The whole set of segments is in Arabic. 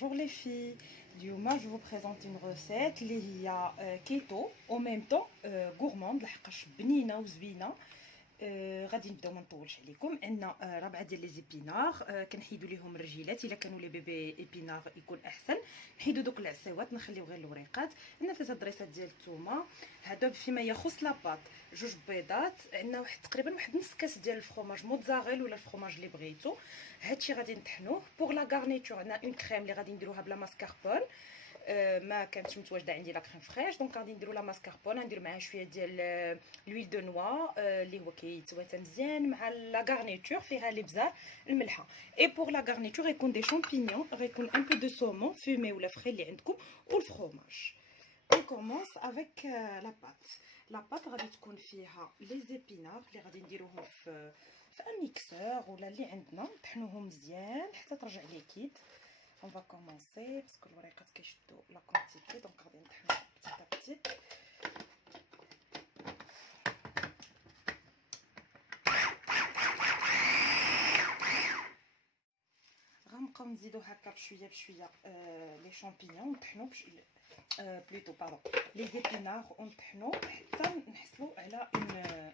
Bonjour les filles, اليوم je vous présente une recette اللي هي كيتو au même temps gourmande لحقاش بنينه وزوينه. غادي نبداو ما نطولش عليكم. عندنا 4 ديال لي زيبينار، كنحيدوا ليهم الرجيلات الا كانوا لي بيبي ايبينار يكون احسن. نحيدوا دوك العصيوات نخليو غير الوريقات. عندنا 3 دريسات ديال الثومه. هذا فيما يخص لاباط. 2 بيضات. عندنا تقريبا واحد نص كاس ديال الفرomاج موتزاريلا ولا الفرomاج اللي بغيتو. هادشي غادي نطحنوه. بوغ لا غارنيتور عندنا اون كريم اللي غادي نديروها بلا ماسكاربون. ما كانتش متواجده عندي لا كريم فريش، دونك غادي نديرو لا ماسكاربون. ندير معاها شويه ديال لويل دو نوا اللي هو كيتواتى مزيان مع لا غارنيتور فيها لي بزار الملحه. اي بور لا غارنيتور غيكون دي شامبينيون، غيكون ان بو دو سومون فومي ولا فري اللي عندكم والفرomage. On commence avec la pâte. La pâte غادي تكون فيها لي زيبينار اللي غادي نديروهم في ان ميكسور ولا اللي عندنا، نطحنوهم مزيان حتى ترجع ليكيد. On va commencer parce que الوريقات كيشدوا لا كونتيتي، دونك غادي نطحنو بتيت بتيت. غنبقاو نزيدو هكا بشويه بشويه لي شامبينيون نطحنو بلوتو باردون لي زيبينار ونطحنو حتى نحصلو على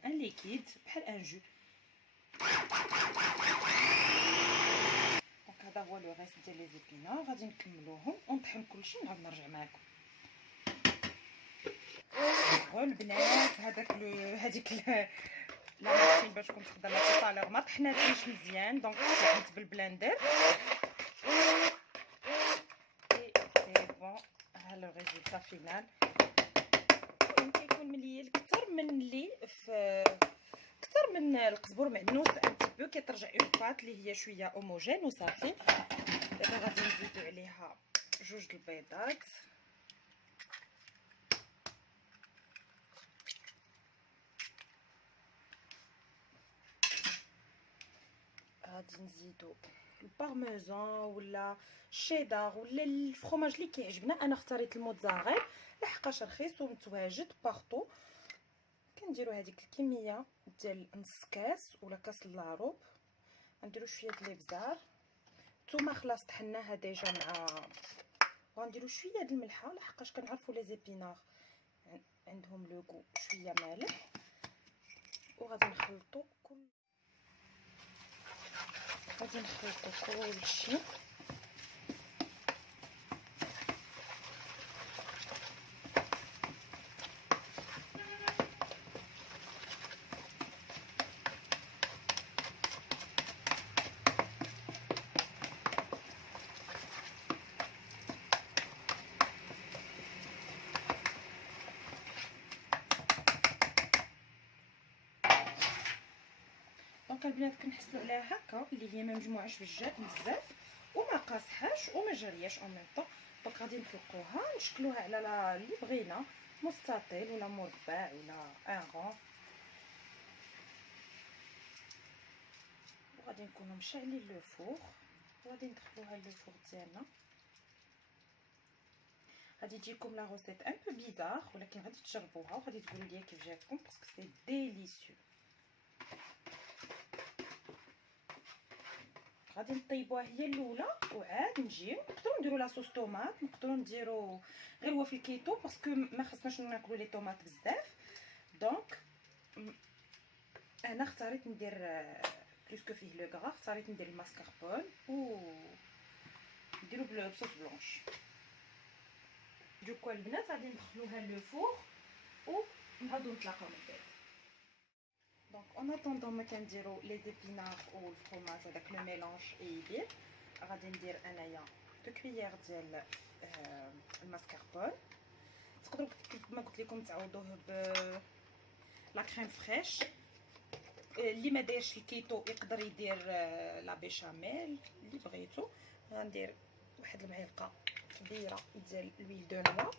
ان ليكيد بحال ان جو. دونك هذا هو لو ريست ديال لي زيبينار. غادي نكملوهم ونطحن كلشي ونعاود نرجع معاكم. البنات هذيك لا ماشين باش كنت خدامه في طالور ما طحناتيش مزيان، دونك طحنت بالبلاندر اي سي بون. ها لو ريزولطا فينال. كيكون مليل اكثر من اللي في اكثر من القزبر معدنوس ان تي بو، كترجع اون بات اللي هي شويه هوموجين وصافي. دابا غادي نزيدو عليها 2 البيضات. غادي نزيدو البارميزان ولا الشيدار ولا الفرomاج اللي كيعجبنا. انا اختاريت الموتزاريلا لحقاش رخيص ومتواجد بارطو. كنديروا هذيك الكميه ديال نص كاس ولا كاس لاروب. غنديروا شويه د الابزار. نتوما خلاص طحناها ديجا مع. غنديروا شويه د الملحه لحقاش كنعرفوا لي زيبينار عندهم لو غو شويه مالح. وغادي نخلطوا كلشي. دونك البنات كنحصلوا عليها هكا اللي هي ما مجموعاش بزاف وما قاصحاش وما جارياش اون ميم طون. دونك غادي نفلقوها نشكلوها على اللي بغينا، مستطيل ولا مربع ولا ان رون. وغادي نكونوا مشعلين لو فور وغادي ندخلوها لو فور ديالنا. غادي تجيكم لا روسيت ان بو بيزار ولكن غادي تجربوها وغادي تقولوا لي كيف جاتكم باسكو سي ديليسيو. غادي نطيبوها هي الاولى وعاد نجيو نقدروا نديروا لاصوص طوماط، نقدروا نديروا غير هو في الكيتو باسكو ما خصناش ناكلوا لي طوماط بزاف. دونك انا اختاريت ندير بلوسكو فيه لو غرا، اختاريت ندير الماسكاربون و نديرو بصوص بلونش. دوكا البنات غادي ندخلوها لو فور ونعاودو نتلاقاو من بعد. دونك اون اتوندون ما كنديرو لي زيبينار و الفرomاج وداك لو ميلونج يبيض، غادي ندير انايا 2 كويير ديال الماسكاربون. تقدروا كما قلت لكم تعوضوه ب لا كريم فريش. اللي ما دايرش الكيتو يقدر يدير لا بيشاميل اللي بغيتو. غندير واحد المعلقه كبيره ديال لويل دو نوا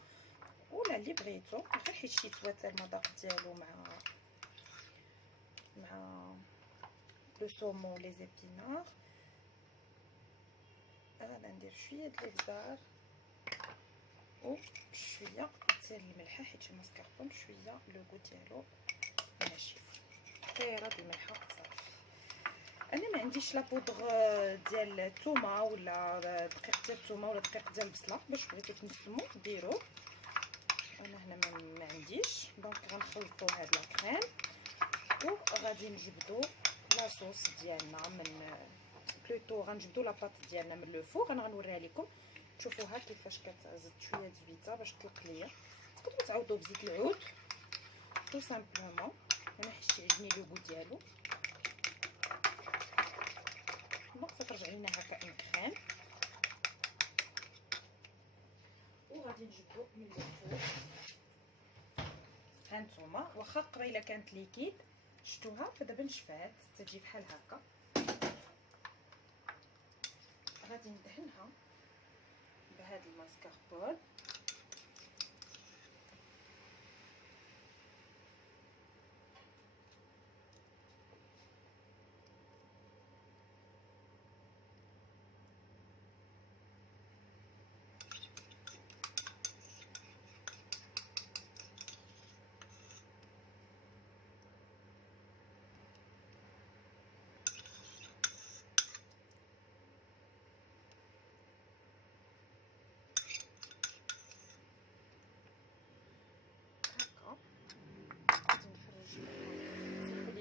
ولا اللي بغيتو، غير حيت شي تواتر المذاق ديالو مع لو سومون لي زيبينار. انا ندير شويه د الابزار وشويه ديال الملحه حيت الماسكاربون شويه لو غو ديالو ناشف. دايره د الملحه صافي. انا ما عنديش لا بودغ ديال الثومه ولا دقيق ديال الثومه ولا دقيق ديال البصله، باش بغيتو تنسمو ديروه. انا هنا ما عنديش، دونك غنخلطوا هاد لا كريم وغادي نجبدوا لاصوص ديالنا من بلوتو، غنجبدوا لاباط ديالنا من لو فور. انا غنوريها لكم تشوفوها كيفاش كتزيد شويه زويته باش تطلق ليا. تقدروا تعوضوا بزيت العود تو سامبلومون، انا حيت عجبني لو بو ديالو. دونك ترجع لنا هكا ان كريم، وغادي نجبدوا من لو فور. هانتوما واخا قبيله كانت ليكيد شفتوها، فدابا نشفات تجي بحال هكا. غادي ندهنها بهاد الماسكاربون،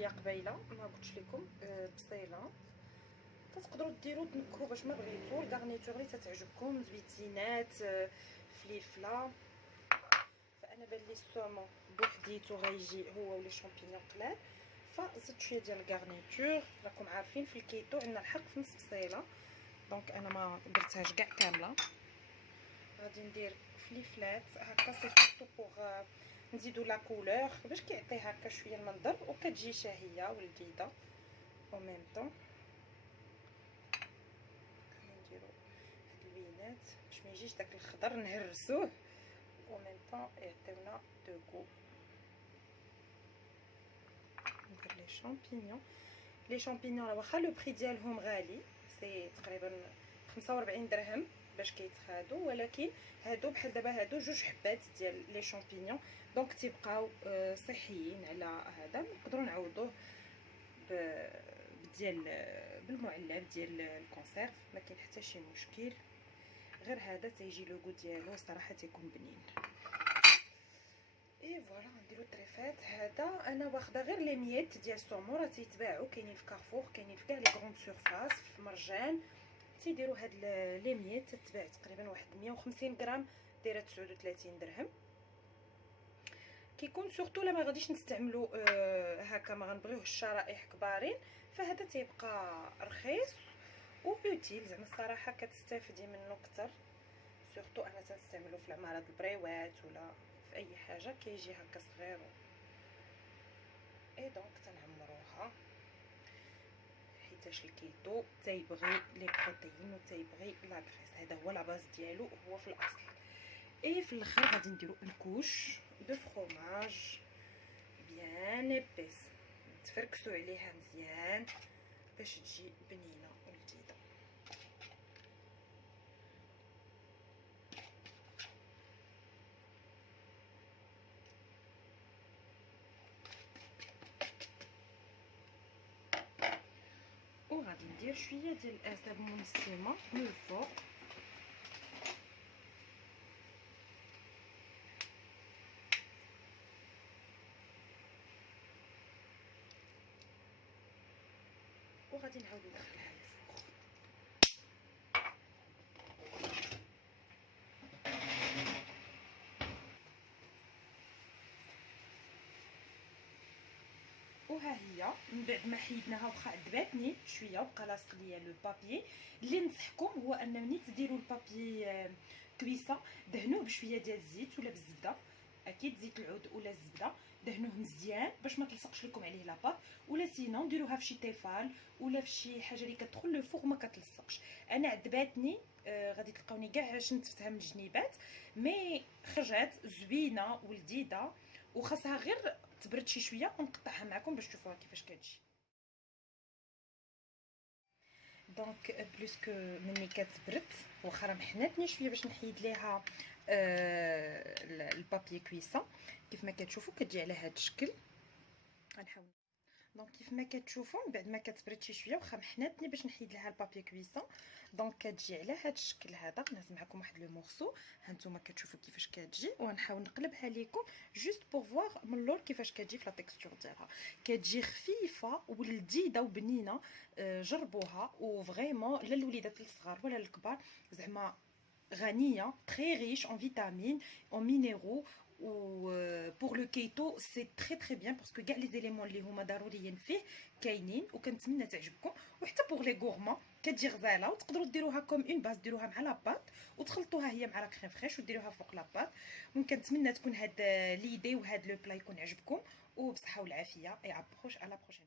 قبيله ما قلتش لكم بصيله تقدروا ديروا تنكروا باش ما بغيتو. الغارنيتور اللي تتعجبكم زويتينات فليفله. فانا بان لي السومون بوحديتو غيجي هو ولي شامبينيون قلال، فزدت شويه ديال الغارنيتور. راكم عارفين في الكيتو عندنا الحق في نص بصيله، دونك انا ما درتهاش كاع كامله. غادي ندير فليفلات هكا سيرتو بوغ نزيدو لا كولور باش كيعطي هكا شويه المنظر وكتجي شهيه ولذيذه او ميم طون. نديرو هاد البينات باش ما يجيش داك الخضر نهرسوه او ميم طون يعطيونا دو كو. ندير لي شامبينيون واخا لو بري ديالهم غالي، سي تقريبا 45 درهم باش كيتخادو، ولكن هادو بحال دابا هادو جوج حبات ديال لي شامبينيون، دونك تيبقاو صحيين على هذا. نقدروا نعوضوه ديال بالمعلب ديال الكونسيرف، ما كاين حتى شي مشكل، غير هذا تيجي لوغو ديالو صراحه تيكون بنين. اي فوالا نديرو الطريفات. هذا انا واخده غير لي ميات ديال السومون، راه تيتباعوا كاينين في كارفور، كاينين في كاع لي غروند سورفاس في مرجان. تيديروا هاد لي ميات تتباع تقريبا واحد 150 غرام دايره 39 درهم. كيكون سورتو لا ما غاديش نستعملو هكا ما غنبغيوه الشرائح كبارين، فهذا تيبقى رخيص و اوتيل زعما الصراحه كتستافدي منه اكثر. سورتو انا تنستعملو في العمارات البريوات ولا في اي حاجه كيجي هكا صغير. اي دونك تنعمروها حيتاش الكيتو تيبغي لي بروتين و تيبغي لا غريس، هذا هو لا باز ديالو هو في الاصل. اي في الاخر غادي نديرو الكوش دو فروماج بيان ايبيس، تفركسو عليها مزيان باش تجي بنينه ولذيذه. وغادي ندير شويه ديال السابون السيما من الفوق، وغادي نعاود ندخلها للفوق. وها هي من بعد ما حيدناها واخا عذباتني شويه وبقى لاصق ليا لو بابي. اللي نصحكم هو ان ملي تديروا البابي كويسه دهنوه بشويه ديال الزيت ولا بالزبده، اكيد زيت العود ولا الزبده، دهنوه مزيان باش ما تلصقش لكم عليه لاباط، ولا سينون ديروها في شي طيفال ولا في شي حاجه اللي كتدخل لو فوغ ما كتلصقش. انا عذباتني غادي تلقاوني كاع شنتفتها من الجنيبات، مي خرجات زوينه ولذيذه وخاصها غير تبرد شي شويه ونقطعها معكم باش تشوفوها كيفاش كتجي. دونك بلوسكو مني كتبرد واخا راه محناتني شويه باش نحيد ليها البابي كويسه كيف ما كتشوفوا كتجي على هذا الشكل. غنحاول دونك كيف ما كتشوفوا من بعد ما كتبرد شي شويه واخا محناتني باش نحيد لها البابي كويسون. دونك كتجي على هذا الشكل هذا. نهز معكم واحد لو مورسو، ها نتوما كتشوفوا كيفاش كتجي، وغنحاول نقلبها لكم جوست بور فوار من اللور كيفاش كتجي في لا تيكستور ديالها. كتجي خفيفه ولذيذه وبنينه. جربوها وفريمون لا الوليدات الصغار ولا الكبار، زعما غنيه تري ريش en vitamines en minéraux. و pour le keto c'est très très bien parce que كاع لي زيليمون اللي هما ضروريين فيه كاينين، وكنتمنى تعجبكم. وحتى pour les gourmands كتجي غزاله، وتقدروا ديروها كوم اون باز، ديروها مع لاباط وتخلطوها هي مع لا كريم فريش وديروها فوق لاباط. كنتمنى تكون هاد ليدي وهاد لو بلا يكون عجبكم، وبصحه والعافيه. اي ابروش على بروشين.